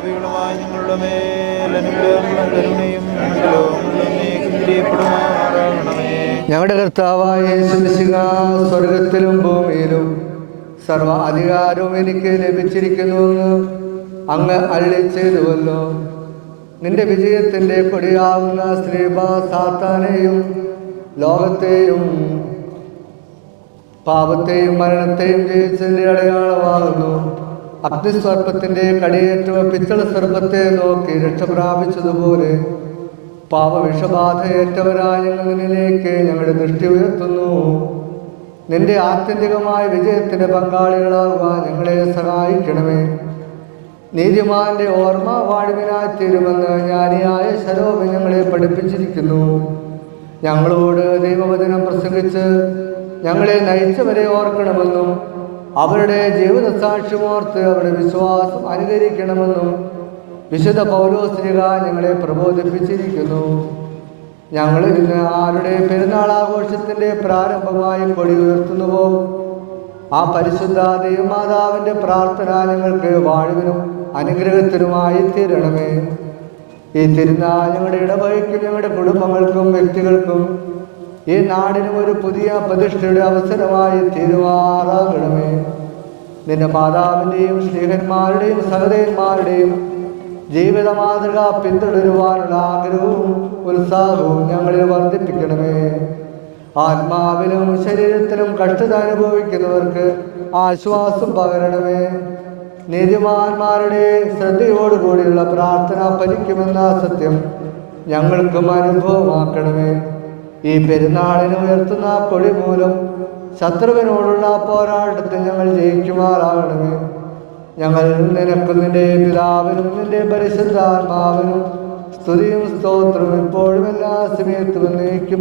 പാപികളുമായ ഞങ്ങളുടെ മേൽ അനുഗ്രഹങ്ങളും കരുണയും പ്രിയപ്പെടുമാറാകണമേ. ഞങ്ങളുടെ കർത്താവായ യേശുമിശിഹ, സ്വർഗത്തിലും ഭൂമിയിലും സർവ അധികാരവും എനിക്ക് ലഭിച്ചിരിക്കുന്നുവെന്ന് അങ്ങ് അരുളി ചെയ്തുവല്ലോ. നിന്റെ വിജയത്തിൻ്റെ കൊടിയാവുന്ന ശ്രീബാ സാത്താനെയും ലോകത്തെയും പാപത്തെയും മരണത്തെയും ജയിച്ചതിൻ്റെ അടയാളമാകുന്നു. അഗ്നിസ്വർപ്പത്തിൻ്റെ കടിയേറ്റ പിത്തള സർപ്പത്തെ നോക്കി രക്ഷ പ്രാപിച്ചതുപോലെ പാപവിഷബാധയേറ്റവരായ ഞങ്ങളിലേക്ക് ഞങ്ങളുടെ ദൃഷ്ടി ഉയർത്തുന്നു. നിന്റെ ആത്യന്തികമായ വിജയത്തിൻ്റെ പങ്കാളികളാകുവാൻ ഞങ്ങളെ സഹായിക്കണമേ. നീതിമാന്റെ ഓർമ്മ വാഴുവിനായി തീരുമെന്ന് ജ്ഞാനിയായ ശലോമി ഞങ്ങളെ പഠിപ്പിച്ചിരിക്കുന്നു. ഞങ്ങളോട് ദൈവവചനം പ്രസംഗിച്ച് ഞങ്ങളെ നയിച്ചവരെ ഓർക്കണമെന്നും അവരുടെ ജീവിത സാക്ഷ്യമോർത്ത് അവരുടെ വിശ്വാസം അനുകരിക്കണമെന്നും വിശുദ്ധ പൗലോസ്ലിഹ ഞങ്ങളെ പ്രബോധിപ്പിച്ചിരിക്കുന്നു. ഞങ്ങൾ ഇന്ന് ആരുടെ പെരുന്നാൾ ആഘോഷത്തിൻ്റെ പ്രാരംഭമായി കൊടി ഉയർത്തുന്നുവോ ആ പരിശുദ്ധ ദൈവമാതാവിൻ്റെ പ്രാർത്ഥന ഞങ്ങൾക്ക് വാഴുവിനും അനുഗ്രഹത്തിനുമായി തീരണമേ. ഈ തിരുനാൾ ഞങ്ങളുടെ ഇടവകയ്ക്കും ഞങ്ങളുടെ കുടുംബങ്ങൾക്കും വ്യക്തികൾക്കും ഈ നാടിനും ഒരു പുതിയ പ്രതിഷ്ഠയുടെ അവസരമായി തീരുമാറാകണമേ. നിന്റെ മാതാവിൻ്റെയും സ്നേഹന്മാരുടെയും സഹോദരന്മാരുടെയും ജീവിത മാതൃക പിന്തുടരുവാനുള്ള ആഗ്രഹവും ഉത്സാഹവും ഞങ്ങളിൽ വർദ്ധിപ്പിക്കണമേ. ആത്മാവിലും ശരീരത്തിലും കഷ്ടത അനുഭവിക്കുന്നവർക്ക് ആശ്വാസം പകരണമേ. നീതിമാന്മാരുടെ ശ്രദ്ധയോടുകൂടിയുള്ള പ്രാർത്ഥന ഫലിക്കുമെന്ന സത്യം ഞങ്ങൾക്കും അനുഭവമാക്കണമേ. ഈ പെരുന്നാളിന് ഉയർത്തുന്ന കൊടി മൂലം ശത്രുവിനോടുള്ള പോരാട്ടത്തിൽ ഞങ്ങൾ ജയിക്കുമാറാകണമേ. ഞങ്ങൾ നിനക്കും നിന്റെ പിതാവിനും നിന്റെ പരിശുദ്ധാത്മാവിനും സ്തുതിയും സ്തോത്രവും ഇപ്പോഴും എല്ലാ സമയത്തും എന്നേക്കും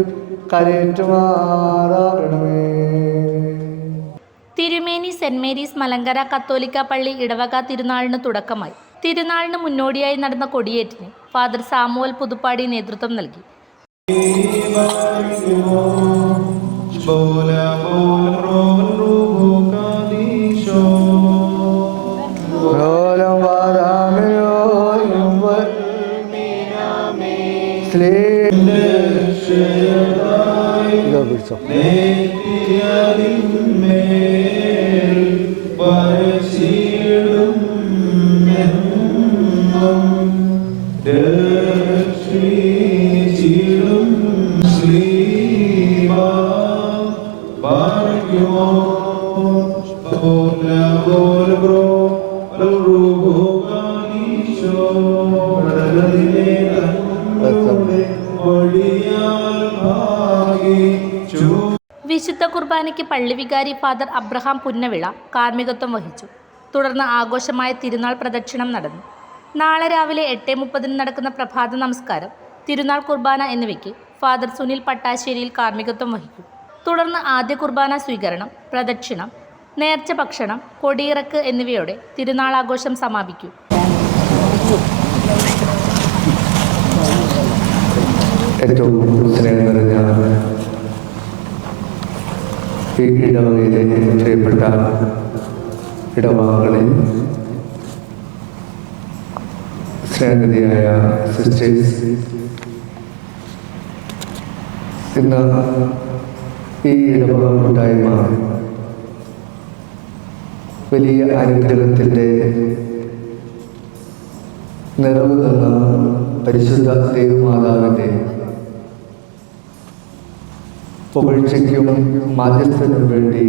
കരയേറ്റുമാറാകണമേ. തിരുമേനി സെന്റ് മേരീസ് മലങ്കര കത്തോലിക്ക പള്ളി ഇടവക തിരുനാളിന് തുടക്കമായി. തിരുനാളിന് മുന്നോടിയായി നടന്ന കൊടിയേറ്റിന് ഫാദർ സാമുവൽ പുതുപ്പാടി നേതൃത്വം നൽകി. വിശുദ്ധ കുർബാനയ്ക്ക് പള്ളി വികാരി ഫാദർ അബ്രഹാം പുന്നവിള കാർമ്മികത്വം വഹിച്ചു. തുടർന്ന് ആഘോഷമായ തിരുനാൾ പ്രദക്ഷിണം നടന്നു. നാളെ രാവിലെ 8:30 നടക്കുന്ന പ്രഭാത നമസ്കാരം, തിരുനാൾ കുർബാന എന്നിവയ്ക്ക് ഫാദർ സുനിൽ പട്ടാശ്ശേരിയിൽ കാർമ്മികത്വം വഹിക്കും. തുടർന്ന് ആദ്യ കുർബാന സ്വീകരണം, പ്രദക്ഷിണം, നേർച്ച ഭക്ഷണം, കൊടിയിറക്ക് എന്നിവയോടെ തിരുനാളാഘോഷം സമാപിക്കും. ഏറ്റവും സ്നേഹം നിറഞ്ഞ ഈ ഇടവകയിലെ പ്രിയപ്പെട്ട ഇടവകളെ, സ്നേഹനിധിയായ സിസ്റ്റേഴ്സ്, ഇന്ന് ഈ ഇടവക കൂട്ടായ്മ വലിയ അനുഗ്രഹത്തിൻ്റെ നിറവ് തന്ന പരിശുദ്ധ ദൈവമാതാവിൻ്റെ പുകഴ്ചയ്ക്കും മാധ്യസ്ഥനും വേണ്ടി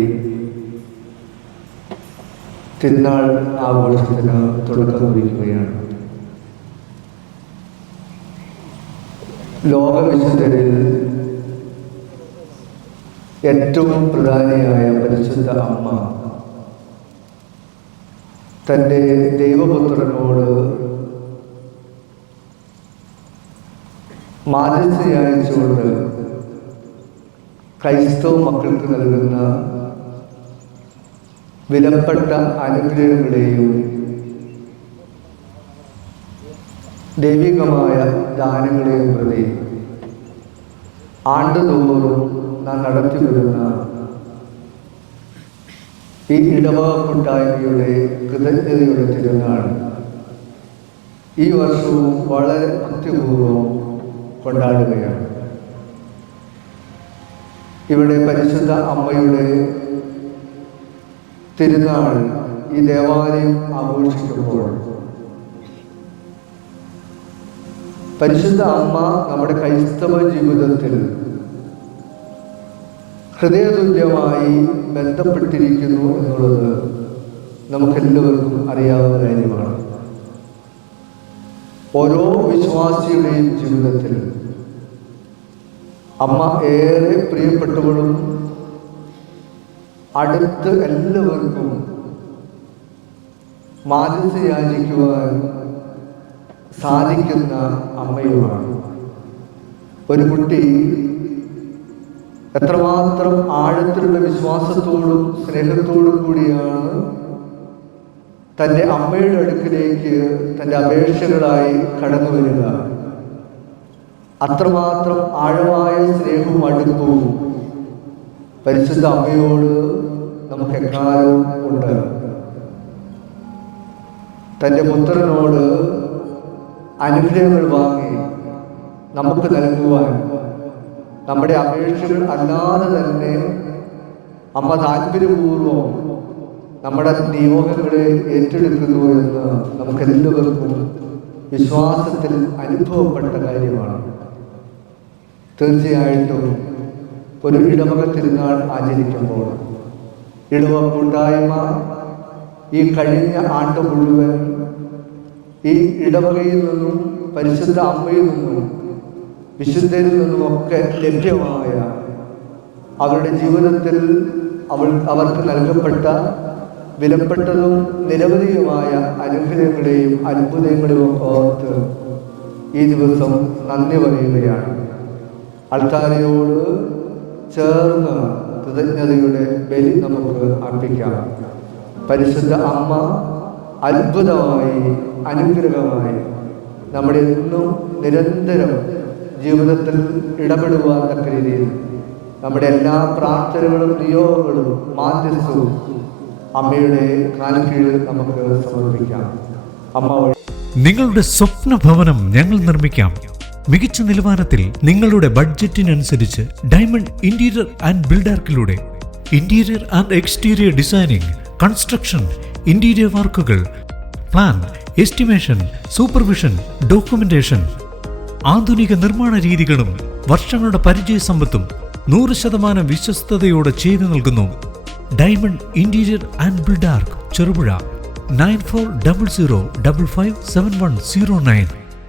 തിരുനാൾ ആഘോഷത്തിന് തുടക്കം കുറിക്കുകയാണ്. ലോകവിശുദ്ധരിൽ ഏറ്റവും പ്രധാനിയായ പരിശുദ്ധ അമ്മ തൻ്റെ ദൈവപുത്രനോട് മാധ്യസ്ഥ അയച്ചുകൊണ്ട് ക്രൈസ്തവ മക്കൾക്ക് നൽകുന്ന വിലപ്പെട്ട അനുഗ്രഹങ്ങളെയും ദൈവികമായ ദാനങ്ങളെയും പ്രതി ആണ്ടുതോറും നാം നടത്തിവരുന്ന ഈ ഇടവക കൂട്ടായ്മയുടെ കൃതജ്ഞതയുടെ തിരുനാൾ ഈ വർഷവും വളരെ ഭക്തിപൂർവ്വം കൊണ്ടാടുകയാണ്. ഇവിടെ പരിശുദ്ധ അമ്മയുടെ തിരുനാൾ ഈ ദേവാലയം ആഘോഷിക്കുമ്പോൾ പരിശുദ്ധ അമ്മ നമ്മുടെ ക്രൈസ്തവ ജീവിതത്തിൽ ഹൃദയതുല്യമായി ബന്ധപ്പെട്ടിരിക്കുന്നു എന്നുള്ളത് നമുക്കെല്ലാവർക്കും അറിയാവുന്ന കാര്യമാണ്. ഓരോ വിശ്വാസിയുടെയും ജീവിതത്തിൽ അമ്മ ഏറെ പ്രിയപ്പെട്ടവളും അടുത്ത് എല്ലാവർക്കും മാധ്യസ്ഥ യാചിക്കുവാൻ സാധിക്കുന്ന അമ്മയുമാണ്. ഒരു കുട്ടി എത്രമാത്രം ആഴത്തിലുള്ള വിശ്വാസത്തോടും സ്നേഹത്തോടും കൂടിയാണ് തൻ്റെ അമ്മയുടെ അടുക്കിലേക്ക് തൻ്റെ അപേക്ഷകളായി കടന്നു വരിക, അത്രമാത്രം ആഴമായ സ്നേഹവും അടുപ്പവും പരിശുദ്ധ അമ്മയോട് നമുക്ക് എക്കാലവും ഉണ്ട്. തൻ്റെ പുത്രനോട് അനുഗ്രഹങ്ങൾ വാങ്ങി നമുക്ക് നൽകുവാൻ നമ്മുടെ അപേക്ഷകൾ അല്ലാതെ തന്നെ അമ്മ താല്പര്യപൂർവ്വം നമ്മുടെ നിയോഗങ്ങളെ ഏറ്റെടുക്കുന്നു എന്ന് നമുക്കെല്ലാവർക്കും വിശ്വാസത്തിൽ അനുഭവപ്പെട്ട കാര്യമാണ്. തീർച്ചയായിട്ടും ഒരു ഇടവക തിരുനാൾ ആചരിക്കുമ്പോൾ ഇടവക കൂട്ടായ്മ ഈ കഴിഞ്ഞ ആണ്ട് മുഴുവൻ ഈ ഇടവകയിൽ നിന്നും പരിശുദ്ധ അമ്മയിൽ നിന്നും വിശുദ്ധരിൽ നിന്നുമൊക്കെ ലഭ്യമായ അവരുടെ ജീവിതത്തിൽ അവർക്ക് നൽകപ്പെട്ട വിലപ്പെട്ടതും നിരവധിയുമായ അനുഗ്രഹങ്ങളെയും അത്ഭുതങ്ങളെയും ഓർത്ത് ഈ ദിവസം നന്ദി പറയുകയാണ്. ആൾക്കാരെയോട് ചേർന്ന് കൃതജ്ഞതയുടെ ബലി നമുക്ക് അർപ്പിക്കാം. പരിശുദ്ധ അമ്മ അത്ഭുതമായി അനുഗ്രഹമായി നമ്മുടെ എന്നും നിരന്തരം ജീവിതത്തിൽ ഇടപെടുവാൻ തക്ക രീതിയിൽ നമ്മുടെ എല്ലാ പ്രാർത്ഥനകളും നിയോഗങ്ങളും മാധ്യസ്ഥവും അമ്മയുടെ കാൽക്കീഴിൽ നമുക്ക് സമർപ്പിക്കാം. അമ്മ നിങ്ങളുടെ സ്വപ്ന ഭവനം ഞങ്ങൾ നിർമ്മിക്കാം. മികച്ച നിലവാരത്തിൽ നിങ്ങളുടെ ബഡ്ജറ്റിനനുസരിച്ച് ഡയമണ്ട് ഇന്റീരിയർ ആൻഡ് ബിൽഡാർക്കിലൂടെ interior and exterior designing, construction, interior വർക്കുകൾ, പ്ലാൻ, എസ്റ്റിമേഷൻ, സൂപ്പർവിഷൻ, ഡോക്യുമെന്റേഷൻ, ആധുനിക നിർമ്മാണ രീതികളും വർഷങ്ങളുടെ പരിചയസമ്പത്തും 100% വിശ്വസ്തയോടെ ചെയ്തു നൽകുന്നു. Diamond interior and Buildarc, Cherupuzha. 9400557109.